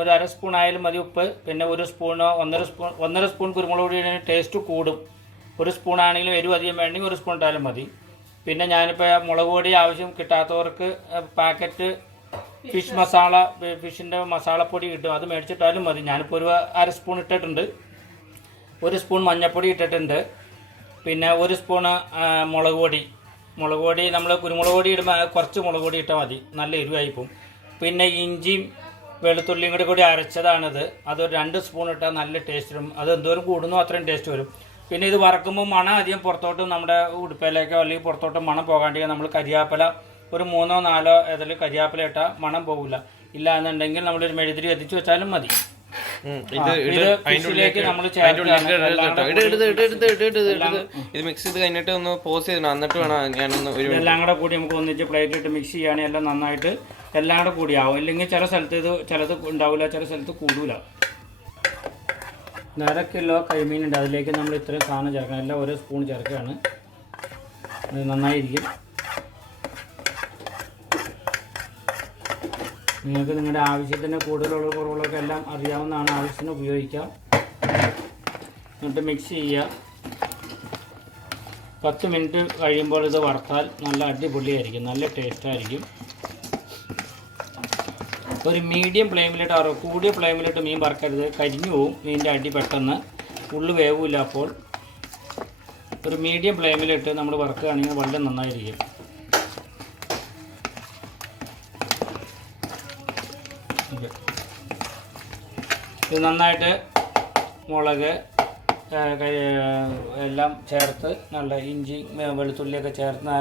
ഒരു അര സ്പൂൺ ആയാലും മതി ഉപ്പ്. പിന്നെ ഒരു സ്പൂണോ ഒന്നര സ്പൂൺ കുരുമുളക് പൊടിയുടെ ടേസ്റ്റ് കൂടും. ഒരു സ്പൂൺ ആണെങ്കിലും എരിവ് അധികം വേണമെങ്കിൽ ഒരു സ്പൂൺ ഇട്ടാലും മതി. പിന്നെ ഞാനിപ്പോൾ മുളക് പൊടി ആവശ്യം കിട്ടാത്തവർക്ക് പാക്കറ്റ് ഫിഷ് മസാല, ഫിഷിൻ്റെ മസാലപ്പൊടി കിട്ടും, അത് മേടിച്ചിട്ടാലും മതി. ഞാനിപ്പോൾ ഒരു അര സ്പൂൺ ഇട്ടിട്ടുണ്ട്. ഒരു സ്പൂൺ മഞ്ഞൾപ്പൊടി ഇട്ടിട്ടുണ്ട്. പിന്നെ ഒരു സ്പൂണ് മുളക് പൊടി നമ്മൾ കുരുമുളക് പൊടി ഇടുമ്പോൾ കുറച്ച് മുളക് പൊടി ഇട്ടാൽ മതി, നല്ല എരിവായിപ്പോവും. പിന്നെ ഇഞ്ചിയും വെളുത്തുള്ളിയും കൂടി അരച്ചതാണിത്, അതൊരു 2 സ്പൂൺ ഇട്ടാൽ നല്ല ടേസ്റ്റ് വരും. അത് എന്തോരം കൂടുന്നോ അത്രയും ടേസ്റ്റ് വരും. പിന്നെ ഇത് വറക്കുമ്പോൾ മണം അധികം പുറത്തോട്ട് നമ്മുടെ ഉടുപ്പയിലേക്കോ അല്ലെങ്കിൽ പുറത്തോട്ട് മണം പോകാണ്ടിരിക്കാൻ നമ്മൾ കരിയാപ്പില ഒരു 3-4 ഇതിൽ കരിയാപ്പില ഇട്ടാൽ മണം പോകില്ല. ഇല്ല എന്നുണ്ടെങ്കിൽ നമ്മളൊരു മെഴുതിരി കത്തിച്ച് വെച്ചാലും മതി. എല്ലാം കൂടെ കൂടി നമുക്ക് ഒന്നിച്ച് പ്ലേറ്റിട്ട് മിക്സ് ചെയ്യുകയാണെങ്കിൽ എല്ലാം നന്നായിട്ട് എല്ലാം കൂടെ കൂടിയാവും. ഇല്ലെങ്കിൽ ചിലത് ഉണ്ടാവില്ല, ചില സ്ഥലത്ത് കൂടൂല. 1/2 കിലോ കരിമീനുണ്ട്, അതിലേക്ക് നമ്മൾ ഇത്രയും സാധനം ചേർക്കണം. എല്ലാം ഓരോ സ്പൂൺ ചേർക്കുകയാണ്, അത് നന്നായിരിക്കും. നിങ്ങൾക്ക് നിങ്ങളുടെ ആവശ്യത്തിന് കൂടുതലുള്ള കുറവുകളൊക്കെ എല്ലാം അറിയാവുന്നതാണ്, ആവശ്യത്തിന് ഉപയോഗിക്കാം. എന്നിട്ട് മിക്സ് ചെയ്യുക. 10 മിനിറ്റ് കഴിയുമ്പോൾ ഇത് വറുത്താൽ നല്ല അടിപൊളിയായിരിക്കും, നല്ല ടേസ്റ്റായിരിക്കും. ഒരു മീഡിയം ഫ്ലെയിമിലിട്ട് കൂടിയ ഫ്ലെയിമിലിട്ട് മീൻ വറുക്കരുത്, കരിഞ്ഞു പോവും മീനിൻ്റെ അടി പെട്ടെന്ന്, ഉള്ളു വേവില്ല. അപ്പോൾ ഒരു മീഡിയം ഫ്ലെയിമിലിട്ട് നമ്മൾ വറുക്കുകയാണെങ്കിൽ വളരെ നന്നായിരിക്കും. ഇത് നന്നായിട്ട് മുളക് എല്ലാം ചേർത്ത് നല്ല ഇഞ്ചി വെളുത്തുള്ളിയൊക്കെ ചേർത്ത്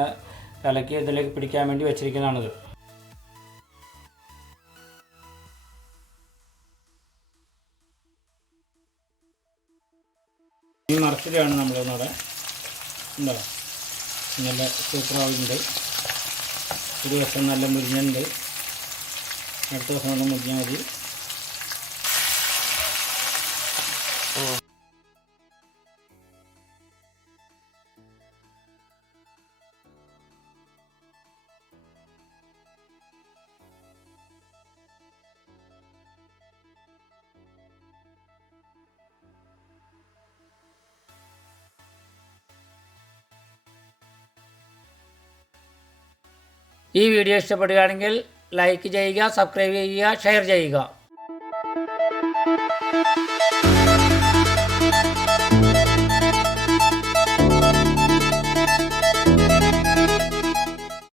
കലക്കി ഇതിലേക്ക് പിടിക്കാൻ വേണ്ടി വെച്ചിരിക്കുന്നതാണിത്. ഈ മറച്ചിലാണ് നമ്മളൊന്നുകൂടെ ഉണ്ടോ, നല്ല സൂപ്പറാവുന്നുണ്ട്. ഒരു വശം നല്ല മുരിഞ്ഞുണ്ട്, അടുത്ത ദിവസം കൊണ്ട് മുരിഞ്ഞാൽ മതി. ഈ വീഡിയോ ഇഷ്ടപ്പെടുകയാണെങ്കിൽ ലൈക്ക് ചെയ്യുക, സബ്സ്ക്രൈബ് ചെയ്യുക, ഷെയർ ചെയ്യുക.